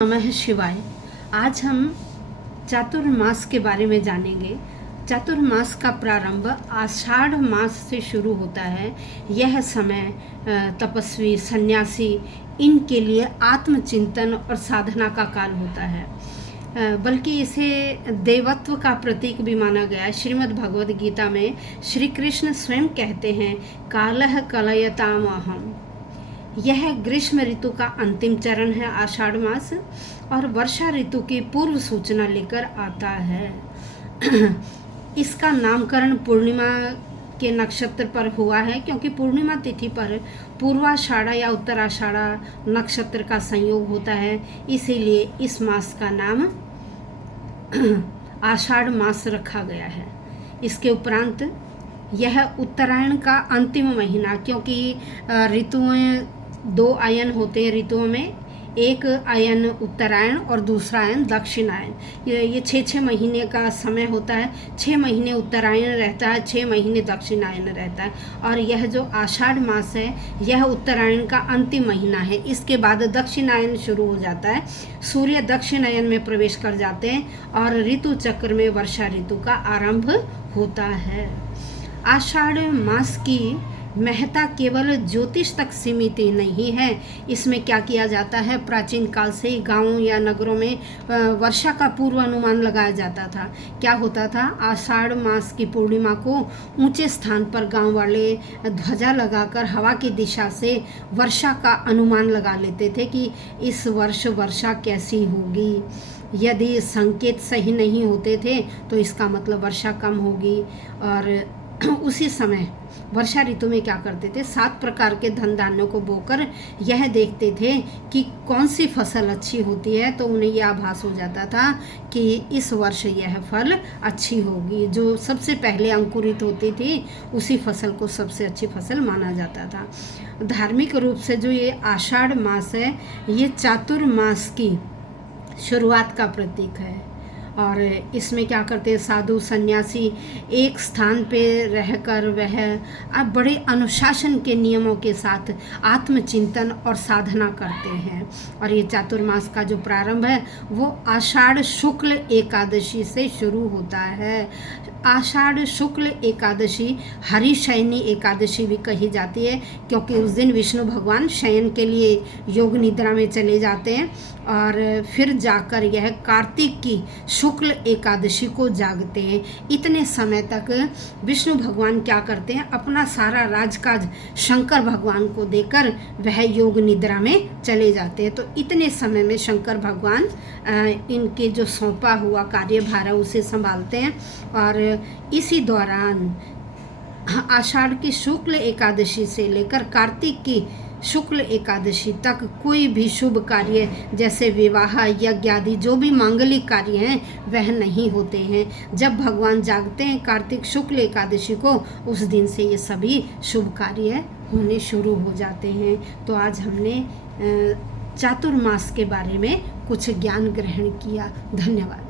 नमः शिवाय। आज हम चातुर्मास के बारे में जानेंगे। चातुर्मास का प्रारंभ आषाढ़ मास से शुरू होता है। यह समय तपस्वी, सन्यासी इनके लिए आत्मचिंतन और साधना का काल होता है। बल्कि इसे देवत्व का प्रतीक भी माना गया है। श्रीमद् भगवद गीता में श्री कृष्ण स्वयं कहते हैं, कालः कलयताम अहम्। यह ग्रीष्म ऋतु का अंतिम चरण है आषाढ़ मास, और वर्षा ऋतु की पूर्व सूचना लेकर आता है। इसका नामकरण पूर्णिमा के नक्षत्र पर हुआ है, क्योंकि पूर्णिमा तिथि पर पूर्वाषाढ़ा या उत्तराषाढ़ा नक्षत्र का संयोग होता है। इसीलिए इस मास का नाम आषाढ़ मास रखा गया है। इसके उपरांत यह उत्तरायण का अंतिम महीना, क्योंकि ऋतुएं दो आयन होते हैं ऋतुओं में, एक आयन उत्तरायण और दूसरा आयन दक्षिणायन। ये 6 महीने का समय होता है। 6 महीने उत्तरायण रहता है, 6 महीने दक्षिणायन रहता है। और यह जो आषाढ़ मास है यह उत्तरायण का अंतिम महीना है। इसके बाद दक्षिणायन शुरू हो जाता है। सूर्य दक्षिणायन में प्रवेश कर जाते हैं और ऋतु चक्र में वर्षा ऋतु का आरंभ होता है। आषाढ़ मास की महत्ता केवल ज्योतिष तक सीमित ही नहीं है। इसमें क्या किया जाता है, प्राचीन काल से ही गाँवों या नगरों में वर्षा का पूर्व अनुमान लगाया जाता था। क्या होता था, आषाढ़ मास की पूर्णिमा को ऊंचे स्थान पर गांव वाले ध्वजा लगाकर हवा की दिशा से वर्षा का अनुमान लगा लेते थे कि इस वर्ष वर्षा कैसी होगी। यदि संकेत सही नहीं होते थे तो इसका मतलब वर्षा कम होगी। और उसी समय वर्षा ऋतु में क्या करते थे, 7 प्रकार के धन धान्यों को बोकर यह देखते थे कि कौन सी फसल अच्छी होती है, तो उन्हें यह आभास हो जाता था कि इस वर्ष यह फल अच्छी होगी। जो सबसे पहले अंकुरित होती थी उसी फसल को सबसे अच्छी फसल माना जाता था। धार्मिक रूप से जो ये आषाढ़ मास है ये चातुर्मास की शुरुआत का प्रतीक है। और इसमें क्या करते हैं, साधु सन्यासी एक स्थान पे रहकर वह अब बड़े अनुशासन के नियमों के साथ आत्मचिंतन और साधना करते हैं। और ये चातुर्मास का जो प्रारंभ है वो आषाढ़ शुक्ल एकादशी से शुरू होता है। आषाढ़ शुक्ल एकादशी हरिशयनी एकादशी भी कही जाती है, क्योंकि उस दिन विष्णु भगवान शयन के लिए योग निद्रा में चले जाते हैं और फिर जाकर यह कार्तिक की शुक्ल एकादशी को जागते हैं। इतने समय तक विष्णु भगवान क्या करते हैं, अपना सारा राजकाज शंकर भगवान को देकर वह योग निद्रा में चले जाते हैं। तो इतने समय में शंकर भगवान इनके जो सौंपा हुआ कार्यभार है उसे संभालते हैं। और इसी दौरान आषाढ़ की शुक्ल एकादशी से लेकर कार्तिक की शुक्ल एकादशी तक कोई भी शुभ कार्य जैसे विवाह, यज्ञ आदि जो भी मांगलिक कार्य हैं वह नहीं होते हैं। जब भगवान जागते हैं कार्तिक शुक्ल एकादशी को, उस दिन से ये सभी शुभ कार्य होने शुरू हो जाते हैं। तो आज हमने चातुर्मास के बारे में कुछ ज्ञान ग्रहण किया। धन्यवाद।